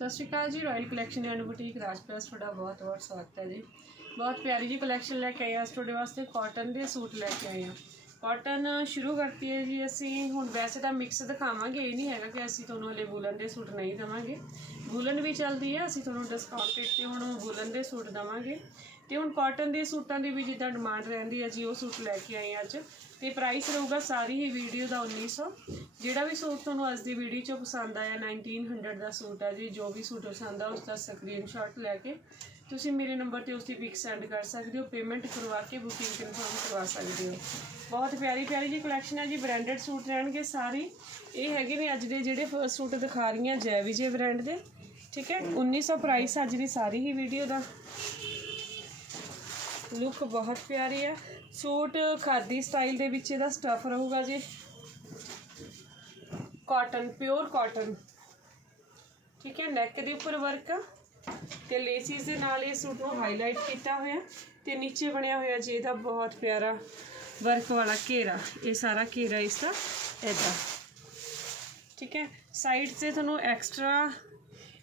ਸਤਿ ਸ਼੍ਰੀ ਅਕਾਲ ਜੀ royal collection and boutique Rajpal ਤੁਹਾਡਾ ਬਹੁਤ ਬਹੁਤ ਸਵਾਗਤ ਹੈ ਜੀ। ਬਹੁਤ ਪਿਆਰੀ ਜੀ ਕਲੈਕਸ਼ਨ ਲੈ ਕੇ ਆਏ ਹਾਂ ਅੱਜ ਤੁਹਾਡੇ ਵਾਸਤੇ ਕਾਟਨ ਦੇ ਸੂਟ ਲੈ ਕੇ ਆਏ ਹਾਂ ਕਾਟਨ ਸ਼ੁਰੂ ਕਰਤੀ ਹੈ ਜੀ ਅਸੀਂ, ਹੁਣ ਵੈਸੇ ਤਾਂ ਮਿਕਸ ਦਿਖਾਵਾਂਗੇ, ਇਹ ਨਹੀਂ ਹੈਗਾ ਕਿ ਅਸੀਂ ਤੁਹਾਨੂੰ ਹਲੇ ਵੂਲਨ ਦੇ ਸੂਟ ਨਹੀਂ ਦੇਵਾਂਗੇ। ਵੂਲਨ ਵੀ ਚੱਲਦੀ ਹੈ, ਅਸੀਂ ਤੁਹਾਨੂੰ ਡਿਸਕਾਊਂਟ ਰੇਟ ਤੇ ਹੁਣ ਵੂਲਨ ਦੇ ਸੂਟ ਦੇਵਾਂਗੇ। ਤੇ ਹੁਣ ਕਾਟਨ ਦੇ ਸੂਟਾਂ ਦੀ ਵੀ ਜਿੱਦਾਂ ਡਿਮਾਂਡ ਰਹਿੰਦੀ ਹੈ ਜੀ, ਉਹ ਸੂਟ ਲੈ ਕੇ ਆਏ ਅੱਜ। ਤੇ ਪ੍ਰਾਈਸ ਰਹੂਗਾ ਸਾਰੀ ਹੀ ਵੀਡੀਓ ਦਾ 1900 ਜਿਹੜਾ ਵੀ ਸੂਟ ਤੁਹਾਨੂੰ ਅੱਜ ਦੀ ਵੀਡੀਓ 'ਚ ਪਸੰਦ ਆਇਆ 1900 ਦਾ ਸੂਟ ਹੈ ਜੀ, ਜੋ ਵੀ ਸੂਟ ਪਸੰਦ ਆ ਉਸ ਦਾ ਸਕਰੀਨਸ਼ਾਟ ਲੈ ਕੇ ਤੁਸੀਂ ਮੇਰੇ ਨੰਬਰ ਤੇ ਉਸ ਦੀ ਪਿਕ ਸੈਂਡ ਕਰ ਸਕਦੇ ਹੋ ਪੇਮੈਂਟ ਕਰਵਾ ਕੇ ਬੁਕਿੰਗ ਕਨਫਰਮ ਕਰਵਾ ਸਕਦੇ ਹੋ। ਬਹੁਤ ਪਿਆਰੀ ਪਿਆਰੀ ਜੀ ਕਲੈਕਸ਼ਨ ਹੈ ਜੀ ਬ੍ਰਾਂਡਡ ਸੂਟ ਰਹਿਣਗੇ ਸਾਰੇ। ਇਹ ਹੈਗੇ ਨੇ ਅੱਜ ਦੇ ਜਿਹੜੇ ਸੂਟ ਦਿਖਾ ਰਹੀਆਂ ਜੈ ਵਿਜੇ ਬ੍ਰਾਂਡ ਦੇ। ਠੀਕ ਹੈ 1900 ਪ੍ਰਾਈਸ ਅੱਜ ਦੀ ਸਾਰੀ ਹੀ ਵੀਡੀਓ ਦਾ। ਲੁੱਕ ਬਹੁਤ ਪਿਆਰੀ ਆ ਸੂਟ ਖਾਦੀ ਸਟਾਈਲ ਦੇ ਵਿੱਚ ਇਹਦਾ ਸਟਫ ਰਹੂਗਾ ਜੀ। ਕਾਟਨ ਪਿਓਰ ਕਾਟਨ ਠੀਕ ਹੈ ਨੈਕ ਦੇ ਉੱਪਰ ਵਰਕ ਆ ਤੇ ਲੇਸਿਸ ਦੇ ਨਾਲ ਇਹ ਸੂਟ ਨੂੰ ਹਾਈਲਾਈਟ ਕੀਤਾ ਹੋਇਆ। ਤੇ ਨੀਚੇ ਬਣਿਆ ਹੋਇਆ ਜੀ ਇਹਦਾ ਬਹੁਤ ਪਿਆਰਾ ਵਰਕ ਵਾਲਾ ਘੇਰਾ। ਇਹ ਸਾਰਾ ਘੇਰਾ ਇਸ ਦਾ ਇਦਾਂ ਠੀਕ ਹੈ ਸਾਈਡ ਤੇ ਤੁਹਾਨੂੰ ਐਕਸਟਰਾ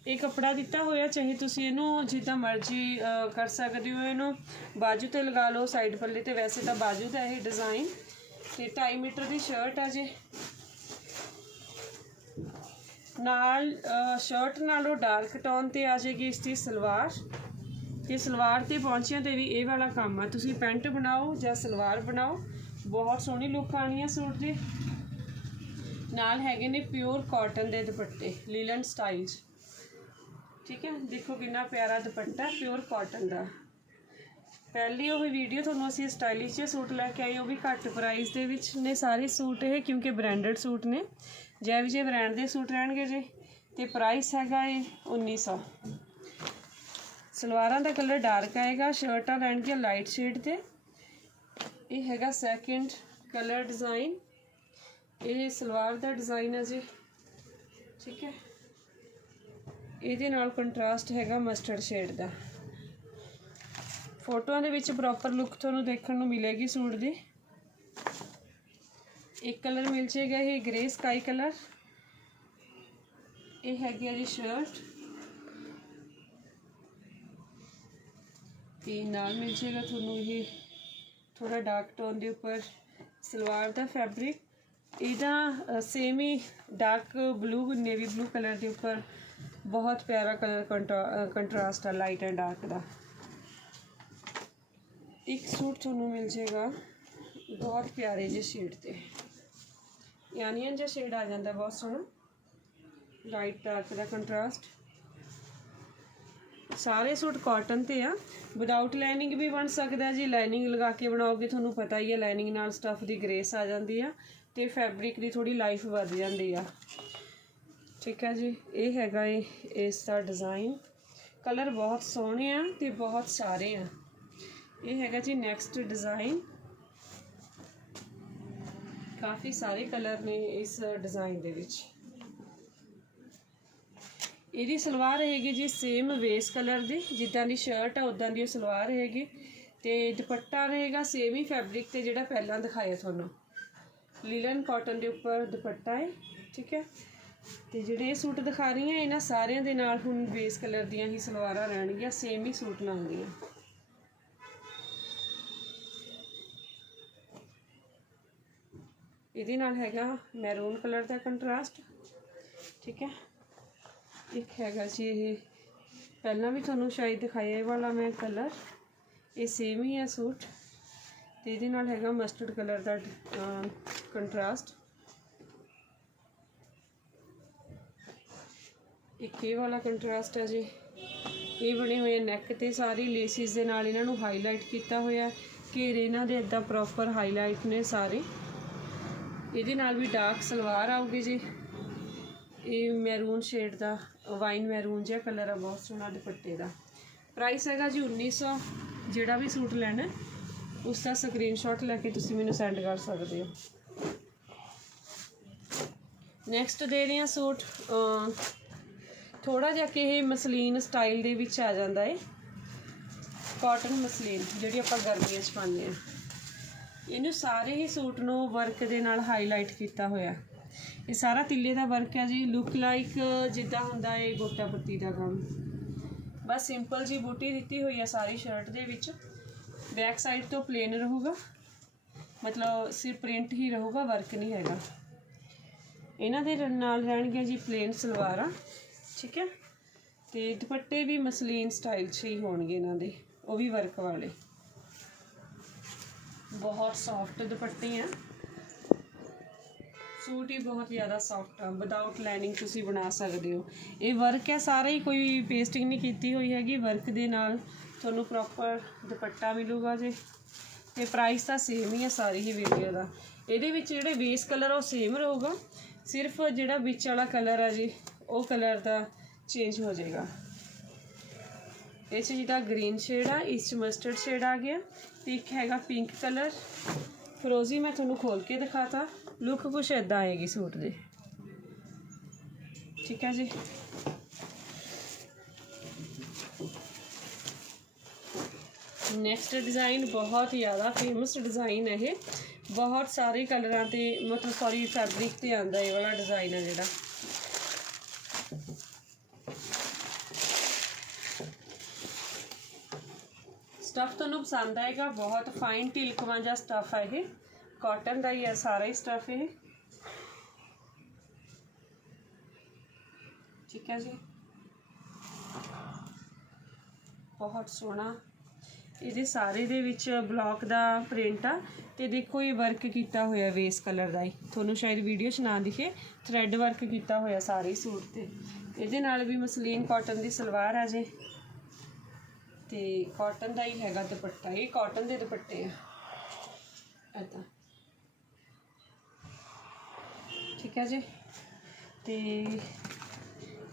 ਇਹ ਕਪੜਾ ਦਿੱਤਾ ਹੋਇਆ, ਚਾਹੇ ਤੁਸੀਂ ਇਹਨੂੰ ਜਿੱਦਾਂ ਮਰਜ਼ੀ ਕਰ ਸਕਦੇ ਹੋ ਇਹਨੂੰ। ਬਾਜੂ ਤੇ ਲਗਾ ਲਓ, ਸਾਈਡ ਪੱਲੇ ਤੇ। ਵੈਸੇ ਤਾਂ ਬਾਜੂ ਦਾ ਇਹ ਡਿਜ਼ਾਈਨ ਤੇ 2.5 ਮੀਟਰ ਦੀ ਸ਼ਰਟ ਆ ਜੇ। ਨਾਲ ਸ਼ਰਟ ਨਾਲੋਂ ਡਾਰਕ ਟੋਨ ਤੇ ਆ ਜਾਏਗੀ ਇਸ ਦੀ ਸਲਵਾਰ। ਤੇ ਸਲਵਾਰ ਤੇ ਪਹੁੰਚਿਆਂ ਤੇ ਵੀ ਇਹ ਵਾਲਾ ਕੰਮ ਆ। ਤੁਸੀਂ ਪੈਂਟ ਬਣਾਓ ਜਾਂ ਸਲਵਾਰ ਬਣਾਓ। ਬਹੁਤ ਸੋਹਣੀ ਲੁੱਕ ਆਣੀ ਆ ਸੂਟ ਦੀ। ਨਾਲ ਹੈਗੇ ਨੇ ਪਿਓਰ ਕਾਟਨ ਦੇ ਦੁਪੱਟੇ ਲੀਲਨ ਸਟਾਈਲ ਠੀਕ ਹੈ? ਦੇਖੋ ਕਿੰਨਾ ਪਿਆਰਾ ਦੁਪੱਟਾ ਪਿਓਰ ਕਾਟਨ ਦਾ। ਪਹਿਲੀ ਉਹ ਵੀਡੀਓ ਤੁਹਾਨੂੰ ਅਸੀਂ ਸਟਾਈਲਿਸ਼ ਜਿਹੇ ਸੂਟ ਲੈ ਕੇ ਆਏ, ਉਹ ਵੀ ਘੱਟ ਪ੍ਰਾਈਸ ਦੇ ਵਿੱਚ ਨੇ ਸਾਰੇ ਸੂਟ ਇਹ, ਕਿਉਂਕਿ ਬ੍ਰਾਂਡਡ ਸੂਟ ਨੇ। ਜੈ ਵਿਜੇ ਬ੍ਰਾਂਡ ਦੇ ਸੂਟ ਰਹਿਣਗੇ ਜੀ। ਤੇ ਪ੍ਰਾਈਸ ਹੈਗਾ ਇਹ 1900 ਸਲਵਾਰਾਂ ਦਾ ਕਲਰ ਡਾਰਕ ਆਏਗਾ ਸ਼ਰਟਾਂ ਰਹਿਣਗੀਆਂ ਲਾਈਟ ਸ਼ੇਡ ਤੇ। ਇਹ ਹੈਗਾ ਸੈਕਿੰਡ ਕਲਰ ਡਿਜ਼ਾਈਨ ਇਹ ਸਲਵਾਰ ਦਾ ਡਿਜ਼ਾਈਨ ਹੈ ਜੀ। ਠੀਕ ਹੈ? ਇਹਦੇ ਨਾਲ ਕੰਟਰਾਸਟ ਹੈਗਾ ਮਸਟਰਡ ਸ਼ੇਡ ਦਾ। ਫੋਟੋਆਂ ਦੇ ਵਿੱਚ ਪ੍ਰੋਪਰ ਲੁੱਕ ਤੁਹਾਨੂੰ ਦੇਖਣ ਨੂੰ ਮਿਲੇਗੀ ਸੂਟ ਦੀ। ਇੱਕ ਕਲਰ ਮਿਲ ਜਾਏਗਾ ਇਹ ਗ੍ਰੇ ਸਕਾਈ ਕਲਰ ਇਹ ਹੈਗੀ ਆ ਜੀ ਸ਼ਰਟ ਤੇ ਨਾਲ ਮਿਲ ਜਾਏਗਾ ਤੁਹਾਨੂੰ ਇਹ ਥੋੜਾ ਡਾਰਕ ਟੋਨ ਦੇ ਉੱਪਰ ਸਲਵਾਰ ਦਾ ਫੈਬਰਿਕ ਇਹਦਾ ਸੇਮ ਹੀ dark blue navy blue colour ਦੇ ਉੱਪਰ ਬਹੁਤ ਪਿਆਰਾ ਕਲਰ ਕੰਟਰਾਸਟ ਆ ਲਾਈਟ ਐਂਡ ਡਾਰਕ ਦਾ। ਇੱਕ ਸੂਟ ਤੁਹਾਨੂੰ ਮਿਲ ਜਾਏਗਾ, ਬਹੁਤ ਪਿਆਰੇ ਜਿਹੇ ਸ਼ੇਡ ਤੇ। ਯਾਨੀਅਨ ਜਿਹਾ ਸ਼ੇਡ ਆ ਜਾਂਦਾ, ਬਹੁਤ ਸੋਹਣਾ। ਲਾਈਟ ਡਾਰਕ ਦਾ ਕੰਟਰਾਸਟ ਸਾਰੇ ਸੂਟ ਕਾਟਨ ਤੇ ਆ। ਵਿਦਆਊਟ ਲਾਈਨਿੰਗ ਵੀ ਬਣ ਸਕਦਾ, ਜੀ ਲਾਈਨਿੰਗ ਲਗਾ ਕੇ ਬਣਾਓਗੇ, ਤੁਹਾਨੂੰ ਪਤਾ ਹੀ ਹੈ ਲਾਈਨਿੰਗ ਨਾਲ ਸਟਫ ਦੀ ਗ੍ਰੇਸ ਆ ਜਾਂਦੀ ਆ ਤੇ ਫੈਬਰਿਕ ਦੀ ਥੋੜੀ ਲਾਈਫ ਵੱਧ ਜਾਂਦੀ ਆ। ਠੀਕ ਹੈ ਜੀ, ਇਹ ਹੈਗਾ ਏ, ਇਸ ਦਾ ਡਿਜ਼ਾਈਨ ਕਲਰ ਬਹੁਤ ਸੋਹਣੇ ਆ ਤੇ ਬਹੁਤ ਸਾਰੇ ਆ। ਇਹ ਹੈਗਾ ਜੀ ਨੈਕਸਟ ਡਿਜ਼ਾਈਨ ਕਾਫੀ ਸਾਰੇ ਕਲਰ ਨੇ ਇਸ ਡਿਜ਼ਾਈਨ ਦੇ ਵਿੱਚ। ਇਹਦੀ ਸਲਵਾਰ ਹੈਗੀ ਜੀ ਸੇਮ ਵੇਸ ਕਲਰ ਦੀ, ਜਿੱਦਾਂ ਦੀ ਸ਼ਰਟ ਆ ਉਦਾਂ ਦੀ ਉਹ ਸਲਵਾਰ ਹੈਗੀ। ਤੇ ਦੁਪੱਟਾ ਰਹੇਗਾ ਸੇਮ ਹੀ ਫੈਬਰਿਕ ਤੇ ਜਿਹੜਾ ਪਹਿਲਾਂ ਦਿਖਾਇਆ ਤੁਹਾਨੂੰ। ਲੀਲਨ ਕਾਟਨ ਦੇ ਉੱਪਰ ਦੁਪੱਟਾ ਹੈ ਠੀਕ ਹੈ। ਤੇ ਜਿਹੜੇ ਇਹ ਸੂਟ ਦਿਖਾ ਰਹੀ ਹਾਂ, ਇਹਨਾਂ ਸਾਰਿਆਂ ਦੇ ਨਾਲ ਹੁਣ ਬੇਸ ਕਲਰ ਦੀਆਂ ਹੀ ਸਲਵਾਰਾਂ ਰਹਿਣਗੀਆਂ ਸੇਮ ਹੀ ਸੂਟ ਨਾਲ ਲਾਉਂਦੀਆਂ ਇਹਦੇ ਨਾਲ ਹੈਗਾ ਮੈਰੂਨ ਕਲਰ ਦਾ ਕੰਟਰਾਸਟ ਠੀਕ ਹੈ? ਇੱਕ ਹੈਗਾ ਜੀ ਇਹ, ਪਹਿਲਾਂ ਵੀ ਤੁਹਾਨੂੰ ਸ਼ਾਇਦ ਦਿਖਾਇਆ ਇਹ ਵਾਲਾ ਮੈਂ ਕਲਰ ਇਹ ਸੇਮ ਹੀ ਹੈ ਸੂਟ। ਤੇ ਇਹਦੇ ਨਾਲ ਹੈਗਾ ਮਸਟਰਡ ਕਲਰ ਦਾ ਕੰਟਰਾਸਟ ਇੱਕ ਇਹ ਵਾਲਾ ਕੰਟਰਾਸਟ ਹੈ ਜੀ। ਇਹ ਬਣੇ ਹੋਏ ਨੈਕ ਤੇ। ਸਾਰੀ ਲੇਸਿਸ ਦੇ ਨਾਲ ਇਹਨਾਂ ਨੂੰ ਹਾਈਲਾਈਟ ਕੀਤਾ ਹੋਇਆ ਘੇਰੇ ਇਹਨਾਂ ਦੇ ਇਦਾਂ ਪ੍ਰੋਪਰ ਹਾਈਲਾਈਟ ਨੇ ਸਾਰੇ। ਇਹਦੇ ਨਾਲ ਵੀ ਡਾਰਕ ਸਲਵਾਰ ਆਊਗੀ ਜੀ। ਇਹ ਮੈਰੂਨ ਸ਼ੇਡ ਦਾ ਵਾਈਨ ਮੈਰੂਨ ਜਿਹਾ ਕਲਰ ਆ ਬਹੁਤ ਸੋਹਣਾ ਦੁਪੱਟੇ ਦਾ। ਪ੍ਰਾਈਸ ਹੈਗਾ ਜੀ 1900 ਜਿਹੜਾ ਵੀ ਸੂਟ ਲੈਣਾ ਹੈ, ਉਸ ਦਾ ਸਕਰੀਨਸ਼ਾਟ ਲੈ ਕੇ ਤੁਸੀਂ ਮੈਨੂੰ ਸੈਂਡ ਕਰ ਸਕਦੇ ਹੋ। ਨੈਕਸਟ ਦੇ ਰਹੇ ਹਾਂ ਸੂਟ ਥੋੜਾ ਜਿਹਾ ਕਿ ਇਹ ਮਸਲੀਨ ਸਟਾਈਲ ਦੇ ਵਿੱਚ ਆ ਜਾਂਦਾ ਹੈ ਕਾਟਨ ਮਸਲੀਨ, ਜਿਹੜੀ ਆਪਾਂ ਗਰਮੀਆਂ 'ਚ ਪਾਉਂਦੇ ਆ ਇਹਨੂੰ ਸਾਰੇ ਹੀ ਸੂਟ ਨੂੰ ਵਰਕ ਦੇ ਨਾਲ ਹਾਈਲਾਈਟ ਕੀਤਾ ਹੋਇਆ। ਇਹ ਸਾਰਾ ਤਿੱਲੇ ਦਾ ਵਰਕ ਹੈ ਜੀ। ਲੁੱਕ ਲਾਈਕ ਜਿੱਦਾਂ ਹੁੰਦਾ ਹੈ ਗੋਟਾ ਪੱਤੀ ਦਾ ਕੰਮ। ਬਸ ਸਿੰਪਲ ਜੀ ਬੂਟੀ ਦਿੱਤੀ ਹੋਈ ਹੈ ਸਾਰੀ ਸ਼ਰਟ ਦੇ ਵਿੱਚ। ਬੈਕ ਸਾਈਡ ਤੋਂ ਪਲੇਨ ਰਹੂਗਾ। ਮਤਲਬ ਸਿਰਫ ਪ੍ਰਿੰਟ ਹੀ ਰਹੂਗਾ ਵਰਕ ਨਹੀਂ ਹੈਗਾ। ਇਹਨਾਂ ਦੇ ਰ- ਨਾਲ ਰਹਿਣਗੀਆਂ ਜੀ ਪਲੇਨ ਸਲਵਾਰਾਂ। ਠੀਕ ਹੈ? ਤੇ ਦੁਪੱਟੇ ਵੀ ਮਸਲੀਨ ਸਟਾਈਲ 'ਚ ਹੀ ਹੋਣਗੇ ਇਹਨਾਂ ਦੇ, ਉਹ ਵੀ ਵਰਕ ਵਾਲੇ। ਬਹੁਤ ਸੌਫਟ ਦੁਪੱਟੇ ਆ। ਸੂਟ ਹੀ ਬਹੁਤ ਜ਼ਿਆਦਾ ਸੌਫਟ ਆ ਵਿਦਆਊਟ ਲਾਈਨਿੰਗ ਤੁਸੀਂ ਬਣਾ ਸਕਦੇ ਹੋ। ਇਹ ਵਰਕ ਹੈ, ਸਾਰਾ ਹੀ ਕੋਈ ਪੇਸਟਿੰਗ ਨਹੀਂ ਕੀਤੀ ਹੋਈ ਹੈਗੀ ਵਰਕ ਦੇ ਨਾਲ ਤੁਹਾਨੂੰ ਪ੍ਰੋਪਰ ਦੁਪੱਟਾ ਮਿਲੂਗਾ ਜੀ। ਤੇ ਪ੍ਰਾਈਸ ਤਾਂ ਸੇਮ ਹੀ ਹੈ ਸਾਰੀ ਹੀ ਵੀਡੀਓ ਦਾ। ਇਹਦੇ ਵਿੱਚ ਜਿਹੜੇ ਬੇਸ ਕਲਰ ਉਹ ਸੇਮ ਰਹੂਗਾ। ਸਿਰਫ ਜਿਹੜਾ ਵਿੱਚ ਵਾਲਾ ਕਲਰ ਆ ਜੀ ਉਹ ਕਲਰ ਦਾ ਚੇਂਜ ਹੋ ਜਾਏਗਾ। ਇਹ 'ਚ ਜਿਹੜਾ ਗ੍ਰੀਨ ਸ਼ੇਡ ਆ ਇਸ 'ਚ ਮਸਟਰਡ ਸ਼ੇਡ ਆ ਗਿਆ ਤੇ ਇੱਕ ਹੈਗਾ ਪਿੰਕ ਕਲਰ। ਫਰੋਜ਼ੀ ਮੈਂ ਤੁਹਾਨੂੰ ਖੋਲ ਕੇ ਦਿਖਾਤਾ। ਲੁੱਕ ਕੁਛ ਇਦਾਂ ਆਏਗੀ ਸੂਟ ਦੇ। ਠੀਕ ਹੈ ਜੀ। ਨੈਕਸਟ ਡਿਜ਼ਾਈਨ ਬਹੁਤ ਜ਼ਿਆਦਾ ਫੇਮਸ ਡਿਜ਼ਾਈਨ ਹੈ ਇਹ। ਬਹੁਤ ਸਾਰੇ ਕਲਰਾਂ ਤੇ ਮਤਲਬ ਸੌਰੀ ਫੈਬਰਿਕ ਤੇ ਆਂਦਾ ਇਹ ਵਾਲਾ ਡਿਜ਼ਾਈਨ ਹੈ ਜਿਹੜਾ। ਸਟੱਫ ਤੁਹਾਨੂੰ ਪਸੰਦ ਆਏਗਾ, ਬਹੁਤ ਫਾਈਨ ਟਿਲਕਵਾਂ ਜਿਹਾ ਸਟੱਫ ਹੈ ਇਹ। ਕਾਟਨ ਦਾ ਹੀ ਹੈ ਸਾਰਾ ਹੀ ਸਟਫ ਇਹ। ਠੀਕ ਹੈ ਜੀ। ਬਹੁਤ ਸੋਹਣਾ। ਇਹਦੇ ਸਾਰੇ ਦੇ ਵਿੱਚ ਬਲੌਕ ਦਾ ਪ੍ਰਿੰਟ ਆ। ਤੇ ਦੇਖੋ ਇਹ ਵਰਕ ਕੀਤਾ ਹੋਇਆ ਵੇਸ ਕਲਰ ਦਾ ਹੀ। ਤੁਹਾਨੂੰ ਸ਼ਾਇਦ ਵੀਡੀਓ 'ਚ ਨਾ ਦਿਖੇ। ਥ੍ਰੈਡ ਵਰਕ ਕੀਤਾ ਹੋਇਆ ਸਾਰੇ ਸੂਟ ਤੇ। ਇਹਦੇ ਨਾਲ ਵੀ ਮਸਲੀਨ ਕਾਟਨ ਦੀ ਸਲਵਾਰ ਆ ਜੇ। ਤੇ ਕਾਟਨ ਦਾ ਹੀ ਹੈਗਾ ਦੁਪੱਟਾ, ਇਹ ਕਾਟਨ ਦੇ ਦੁਪੱਟੇ ਆ। ਐਦਾਂ ਠੀਕ ਹੈ ਜੀ। ਤੇ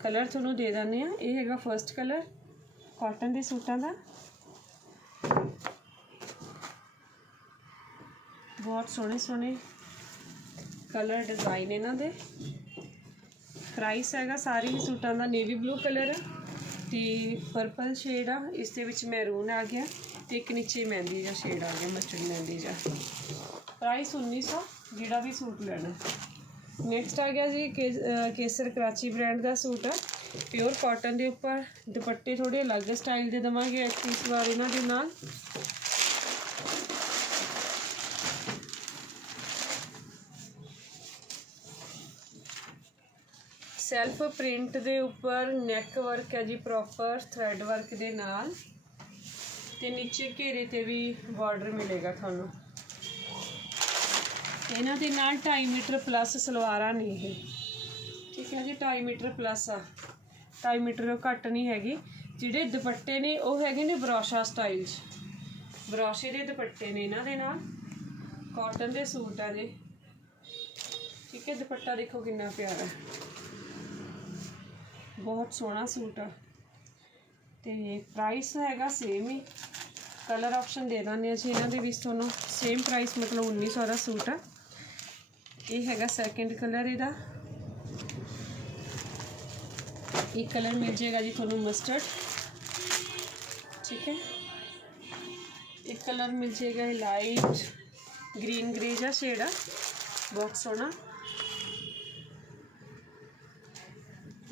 ਕਲਰ ਤੁਹਾਨੂੰ ਦੇ ਦਿੰਦੇ ਆ ਇਹ ਹੈਗਾ ਫਰਸਟ ਕਲਰ ਕਾਟਨ ਦੇ ਸੂਟਾਂ ਦਾ। ਬਹੁਤ ਸੋਹਣੇ ਸੋਹਣੇ ਕਲਰ ਡਿਜ਼ਾਈਨ ਇਹਨਾਂ ਦੇ। ਪ੍ਰਾਈਸ ਹੈਗਾ ਸਾਰੇ ਹੀ ਸੂਟਾਂ ਦਾ ਨੇਵੀ ਬਲੂ ਕਲਰ ਤੇ ਪਰਪਲ ਸ਼ੇਡ ਆ, ਇਸ ਦੇ ਵਿੱਚ ਮੈਰੂਨ ਆ ਗਿਆ ਤੇ ਇੱਕ ਨੀਚੇ ਮਹਿੰਦੀ ਦਾ ਸ਼ੇਡ ਆ ਗਿਆ ਮਸਟਰਡ ਮਹਿੰਦੀ ਦਾ ਪ੍ਰਾਈਸ 1900 ਜਿਹੜਾ ਵੀ ਸੂਟ ਲੈਣਾ। ਨੈਕਸਟ ਆ ਗਿਆ ਜੀ ਕੇਸਰ ਕਰਾਚੀ ਬ੍ਰਾਂਡ ਦਾ ਸੂਟ ਆ। ਪਿਓਰ ਕਾਟਨ ਦੇ ਉੱਪਰ ਦੁਪੱਟੇ ਥੋੜੇ ਅਲੱਗ ਸਟਾਈਲ ਦੇ ਦਵਾਂਗੇ, ਇਸ ਵਾਰ ਇਹਨਾਂ ਦੇ ਨਾਲ। ਸੈਲਫ ਪ੍ਰਿੰਟ ਦੇ ਉੱਪਰ ਨੈਕ ਵਰਕ ਹੈ ਜੀ ਪ੍ਰੋਪਰ ਥਰੈਡ ਵਰਕ ਦੇ ਨਾਲ। ਤੇ ਨੀਚੇ ਘੇਰੇ ਤੇ ਵੀ ਬਾਰਡਰ ਮਿਲੇਗਾ ਤੁਹਾਨੂੰ। ਇਹਨਾਂ ਦੇ ਨਾਲ 2.5 ਮੀਟਰ ਪਲੱਸ ਸਲਵਾਰਾਂ ਨੇ ਇਹ। ਠੀਕ ਹੈ ਜੀ 2.5 ਮੀਟਰ ਪਲੱਸ ਆ। 2.5 ਮੀਟਰ ਤੋਂ ਘੱਟ ਨਹੀਂ ਹੈਗੀ। ਜਿਹੜੇ ਦੁਪੱਟੇ ਨੇ, ਉਹ ਹੈਗੇ ਨੇ ਬਰੋਸ਼ਾ ਸਟਾਈਲ 'ਚ। ਬਰੋਸ਼ੇ ਦੇ ਦੁਪੱਟੇ ਨੇ ਇਹਨਾਂ ਦੇ ਨਾਲ। ਕਾਟਨ ਦੇ ਸੂਟ ਆ ਜੀ। ਠੀਕ ਹੈ, ਦੁਪੱਟਾ ਦੇਖੋ ਕਿੰਨਾ ਪਿਆਰਾ ਹੈ। ਬਹੁਤ ਸੋਹਣਾ ਸੂਟ ਆ। ਤੇ ਪ੍ਰਾਈਸ ਹੈਗਾ ਸੇਮ ਹੀ। ਕਲਰ ਆਪਸ਼ਨ ਦੇ ਦਾਂਗੇ ਅਸੀਂ ਇਹਨਾਂ ਦੇ ਵਿੱਚ ਤੁਹਾਨੂੰ। ਸੇਮ ਪ੍ਰਾਈਸ ਮਤਲਬ 1900 ਦਾ ਸੂਟ ਆ। ਇਹ ਹੈਗਾ ਸੈਕੰਡ ਕਲਰ ਇਹਦਾ। ਇਹ ਕਲਰ ਮਿਲ ਜਾਏਗਾ ਜੀ ਤੁਹਾਨੂੰ ਮਸਟਰਡ ਠੀਕ ਹੈ। ਇੱਕ ਕਲਰ ਮਿਲ ਜਾਏਗਾ ਲਾਈਟ ਗ੍ਰੀਨ ਗ੍ਰੇ ਜਿਹਾ ਸ਼ੇਡ ਆ। ਬਹੁਤ ਸੋਹਣਾ।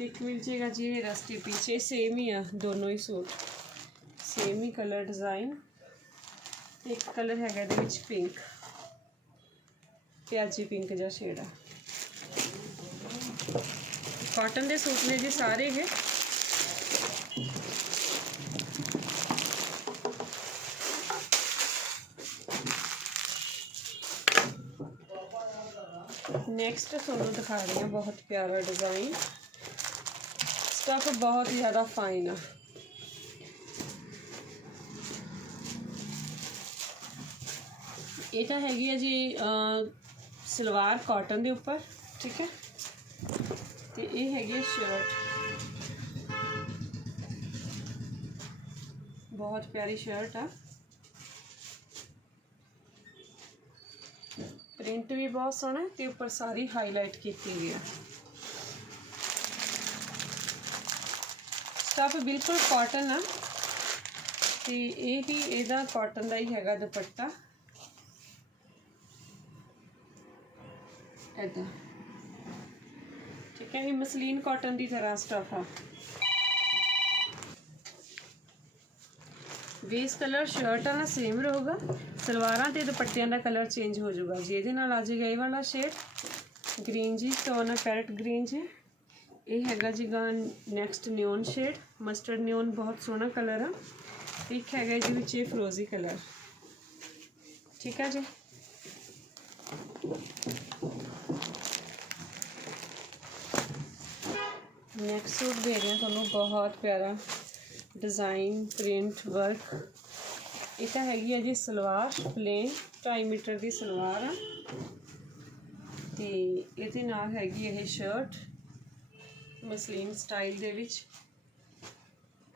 ਤੇ ਇੱਕ ਮਿਲ ਜਾਏਗਾ ਜੀ ਇਹ ਰਸਟੀ ਪੀछे ਸੇਮ ਹੀ ਆ ਦੋਨੋਂ ਹੀ ਸੂਟ ਸੇਮ ਹੀ ਕਲਰ ਡਿਜ਼ਾਈਨ ਤੇ ਇੱਕ ਕਲਰ ਹੈਗਾ ਇਹਦੇ ਵਿੱਚ ਪਿੰਕ ਪਿਆਜੀ ਪਿੰਕ ਜਿਹਾ ਸ਼ੇਡ ਆ ਕਾਟਨ ਦੇ ਸੂਟ ਨੇ ਜੀ ਸਾਰੇ ਇਹ ਨੈਕਸਟ ਤੁਹਾਨੂੰ ਦਿਖਾ ਰਹੀ ਹਾਂ ਬਹੁਤ ਪਿਆਰਾ ਡਿਜ਼ਾਈਨ ਸਟਫ ਬਹੁਤ ਹੀ ਜ਼ਿਆਦਾ ਫਾਈਨ ਆ। ਇਹ ਤਾਂ ਹੈਗੀ ਆ ਜੀ ਸਲਵਾਰ ਕਾਟਨ ਦੇ ਉੱਪਰ, ਠੀਕ ਹੈ? ਤੇ ਇਹ ਹੈਗੀ ਹੈ ਸ਼ਰਟ ਬਹੁਤ ਪਿਆਰੀ ਸ਼ਰਟ ਆ। ਪ੍ਰਿੰਟ ਵੀ ਬਹੁਤ ਸੋਹਣਾ ਹੈ ਤੇ ਉੱਪਰ ਸਾਰੀ ਹਾਈਲਾਈਟ ਕੀਤੀ ਗਈ ਆ। ਸਟਫ ਬਿਲਕੁਲ ਕਾਟਨ ਆ। ਤੇ ਇਹ ਵੀ ਇਹਦਾ ਕਾਟਨ ਦਾ ਹੀ ਹੈਗਾ ਦੁਪੱਟਾ। ਏਦਾਂ ਠੀਕ ਹੈ, ਇਹ ਮਸਲੀਨ ਕਾਟਨ ਦੀ ਤਰ੍ਹਾਂ ਸਟਫ ਆ। ਬੇਸ ਕਲਰ ਸ਼ਰਟ ਆ ਨਾ ਸੇਮ ਰਹੂਗਾ। ਸਲਵਾਰਾਂ ਤੇ ਦੁਪੱਟਿਆਂ ਦਾ ਕਲਰ ਚੇਂਜ ਹੋ ਜਾਊਗਾ ਜੀ। ਇਹਦੇ ਨਾਲ ਆ ਜਾਏਗਾ ਇਹ ਵਾਲਾ ਸ਼ੇਡ ਗ੍ਰੀਨ ਜੀ ਟੋਨ ਪੈਰਟ ਗ੍ਰੀਨ ਜੀ। ਇਹ ਹੈਗਾ ਜੀਗਾ next neon shade mustard neon ਬਹੁਤ ਸੋਹਣਾ ਕਲਰ ਆ। ਇੱਕ ਹੈਗਾ ਜੀ ਵਿੱਚ ਇਹ ਫਰੋਜ਼ੀ ਕਲਰ ਠੀਕ ਆ ਜੀ? ਨੈਕਸਟ ਸੂਟ ਦੇ ਰਹੇ ਹਾਂ ਤੁਹਾਨੂੰ ਬਹੁਤ ਪਿਆਰਾ ਡਿਜ਼ਾਈਨ ਪ੍ਰਿੰਟ ਵਰਕ ਇਹ ਤਾਂ ਹੈਗੀ ਹੈ ਜੀ ਸਲਵਾਰ ਪਲੇਨ 2.5 ਮੀਟਰ ਦੀ ਸਲਵਾਰ ਆ। ਤੇ ਇਹਦੇ ਨਾਲ ਹੈਗੀ ਇਹ ਸ਼ਰਟ ਮਸਲੀਨ ਸਟਾਈਲ ਦੇ ਵਿੱਚ।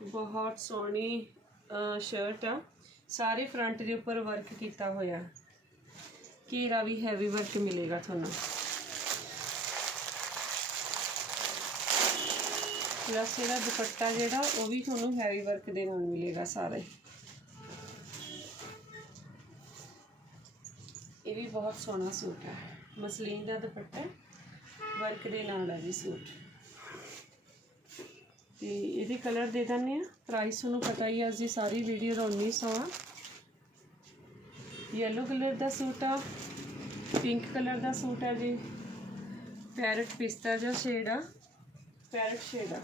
ਬਹੁਤ ਸੋਹਣੀ ਸ਼ਰਟ ਆ। ਸਾਰੇ ਫਰੰਟ ਦੇ ਉੱਪਰ ਵਰਕ ਕੀਤਾ ਹੋਇਆ। ਘੇਰਾ ਵੀ ਹੈਵੀ ਵਰਕ ਮਿਲੇਗਾ ਤੁਹਾਨੂੰ। ਪਲੱਸ ਇਹਦਾ ਦੁਪੱਟਾ ਜਿਹੜਾ, ਉਹ ਵੀ ਤੁਹਾਨੂੰ ਹੈਵੀ ਵਰਕ ਦੇ ਨਾਲ ਮਿਲੇਗਾ ਸਾਰੇ। ਇਹ ਵੀ ਬਹੁਤ ਸੋਹਣਾ ਸੂਟ ਹੈ ਮਸਲੀਨ ਦਾ ਦੁਪੱਟਾ ਵਰਕ ਦੇ ਨਾਲ ਹੈ ਜੀ ਸੂਟ। ਤੇ ਇਹਦੇ ਕਲਰ ਦੇ ਦਿੰਦੇ ਆ ਪ੍ਰਾਈਸ ਤੁਹਾਨੂੰ ਪਤਾ ਹੀ ਆ ਅੱਜ ਸਾਰੀ ਵੀਡੀਓ ਦਾ 1900 ਆ ਯੈਲੋ ਕਲਰ ਦਾ ਸੂਟ ਆ ਪਿੰਕ ਕਲਰ ਦਾ ਸੂਟ ਆ ਜੀ। ਪੈਰਟ ਪਿਸਤਾ ਜਿਹਾ ਸ਼ੇਡ ਆ। ਪੈਰਟ ਸ਼ੇਡ ਆ।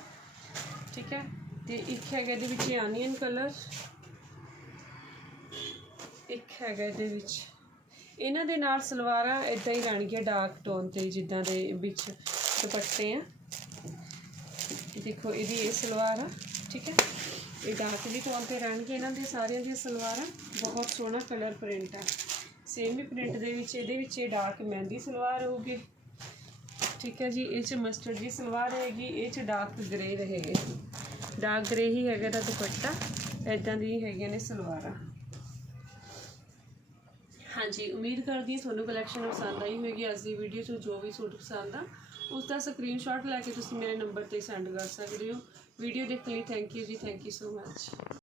ਠੀਕ ਹੈ? ਤੇ ਇੱਕ ਹੈਗਾ ਇਹਦੇ ਵਿੱਚ ਆਨੀਅਨ ਕਲਰ ਇੱਕ ਹੈਗਾ ਇਹਦੇ ਵਿੱਚ। ਇਹਨਾਂ ਦੇ ਨਾਲ ਸਲਵਾਰਾਂ ਇਦਾਂ ਹੀ ਰਹਿਣਗੀਆਂ ਡਾਰਕ ਟੋਨ ਤੇ, ਜਿੱਦਾਂ ਦੇ ਵਿੱਚ ਦੁਪੱਟੇ ਆ। ਦੇਖੋ ਇਹਦੀ ਇਹ ਸਲਵਾਰ ਆ, ਠੀਕ ਹੈ? ਇਹ ਡਾਰਕ ਵੀ ਟੋਨ ਤੇ ਰਹਿਣਗੇ ਇਹਨਾਂ ਦੇ ਸਾਰਿਆਂ ਦੀਆਂ ਸਲਵਾਰਾਂ। ਬਹੁਤ ਸੋਹਣਾ ਕਲਰ ਪ੍ਰਿੰਟ ਆ। ਸੇਮ ਹੀ ਪ੍ਰਿੰਟ ਦੇ ਵਿੱਚ, ਇਹਦੇ ਵਿੱਚ ਇਹ ਡਾਰਕ ਮਹਿੰਦੀ ਸਲਵਾਰ ਹੋਊਗੀ। ਠੀਕ ਹੈ ਜੀ, ਇਹ ਚ ਮਸਟਰਡ ਦੀ ਸਲਵਾਰ ਰਹੇਗੀ ਇਹ ਚ ਡਾਰਕ ਗ੍ਰੇ ਰਹੇਗੇ। ਡਾਰਕ ਗ੍ਰੇ ਹੀ ਹੈਗਾ ਦਾ ਦੁਪੱਟਾ ਇਦਾਂ ਦੀ ਹੈਗੀਆਂ ਨੇ ਸਲਵਾਰਾਂ। ਹਾਂਜੀ, ਉਮੀਦ ਕਰਦੀ ਹਾਂ ਤੁਹਾਨੂੰ ਕਲੈਕਸ਼ਨ ਪਸੰਦ ਆਈ ਹੋਵੇਗੀ। ਅੱਜ ਦੀ ਵੀਡੀਓ 'ਚ ਜੋ ਵੀ ਸੂਟ ਪਸੰਦ ਆ ਉਸ ਦਾ ਸਕਰੀਨਸ਼ਾਟ ਲੈ ਕੇ ਤੁਸੀਂ ਮੇਰੇ ਨੰਬਰ ਤੇ ਸੈਂਡ ਕਰ ਸਕਦੇ ਹੋ। ਵੀਡੀਓ ਦੇਖਣ ਲਈ ਥੈਂਕ ਯੂ ਜੀ ਥੈਂਕ ਯੂ ਸੋ ਮੱਚ